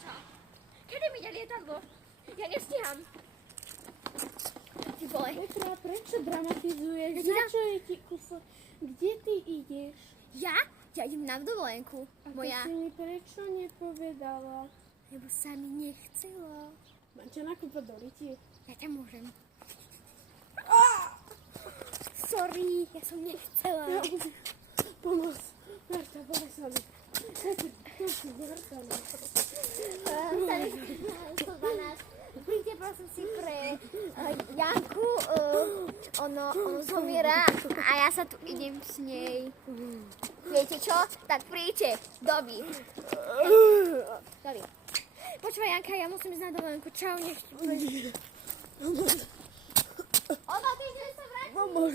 Čo? Kedy mi ide lietadlo? Ja nestíham. Ty vole. Petra, prečo dramatizuješ? Ja ti Na čo je ti kufo? Kde ty ideš? Ja? Ja idem na dovolenku. A to Moja. si mi prečo nepovedala? Lebo sa mi nechcelo. Mám ťa nakúpať do ryti? Ja ťa môžem. Sorry, ja som nechcela. Pomoc. Marta, povedz sa mi. To si zvrtaná. 112. Príďte prosím si pre Janku. Ono zomiera a ja sa tu idem s nej. Viete čo? Tak príďte. Dobi. Počúvaj Janka, ja musím ísť na dovolenku. Čau, nech ti. O 2 týždne sa vrátim. Pomôž.